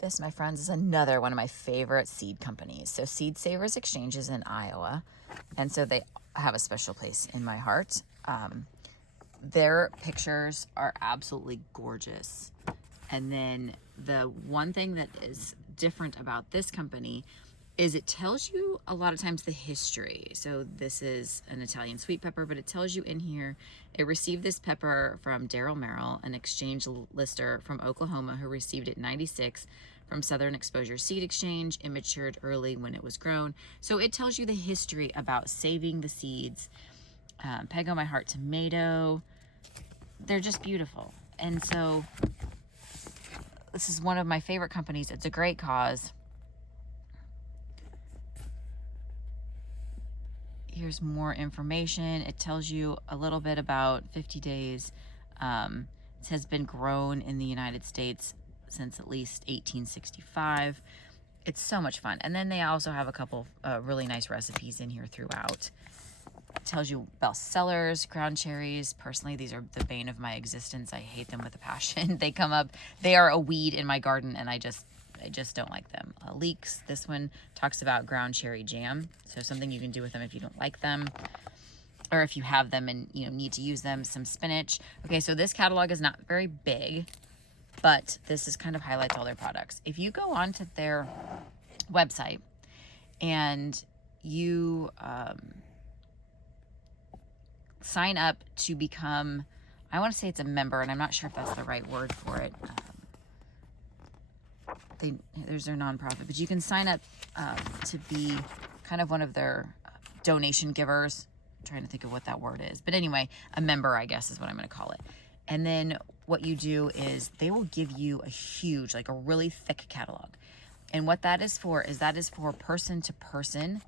This, my friends, is another one of my favorite seed companies. So Seed Savers Exchange is in Iowa, and so they have a special place in my heart. Their pictures are absolutely gorgeous. And then the one thing that is different about this company is it tells you a lot of times the history. So this is an Italian sweet pepper, but it tells you in here, it received this pepper from Daryl Merrill, an exchange lister from Oklahoma who received it in 96 from Southern Exposure Seed Exchange. It matured early when it was grown. So it tells you the history about saving the seeds. Peg on My Heart tomato. They're just beautiful. And so this is one of my favorite companies. It's a great cause. Here's more information. It tells you a little bit about 50 days. It has been grown in the United States since at least 1865. It's so much fun. And then they also have a couple really nice recipes in here throughout. It tells you bestsellers, ground cherries. Personally, these are the bane of my existence. I hate them with a passion. They come up, they are a weed in my garden, and I just don't like them. Leeks, this one talks about ground cherry jam. So something you can do with them if you don't like them, or if you have them and need to use them. Some spinach. Okay, so this catalog is not very big, but this is kind of highlights all their products. If you go onto their website and you sign up to become, I want to say it's a member, and I'm not sure if that's the right word for it. There's their nonprofit, but you can sign up to be kind of one of their donation givers. I'm trying to think of what that word is, but anyway, a member, I guess, is what I'm going to call it. And then what you do is they will give you a huge, like a really thick catalog. And what that is for person to person.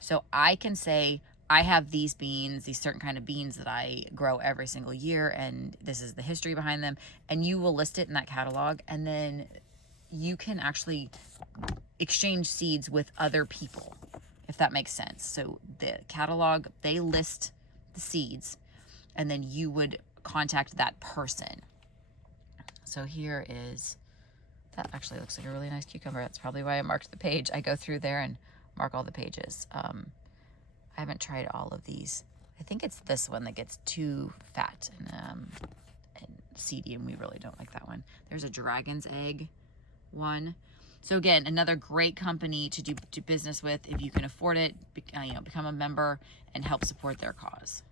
So I can say, I have these beans, these certain kind of beans that I grow every single year, and this is the history behind them. And you will list it in that catalog, and then you can actually exchange seeds with other people, if that makes sense. So the catalog, they list the seeds, and then you would contact that person. So here is, that actually looks like a really nice cucumber. That's probably why I marked the page. I go through there and mark all the pages. I haven't tried all of these. I think it's this one that gets too fat and seedy, and we really don't like that one. There's a dragon's egg one. So again, another great company to do business with if you can afford it. Become a member and help support their cause.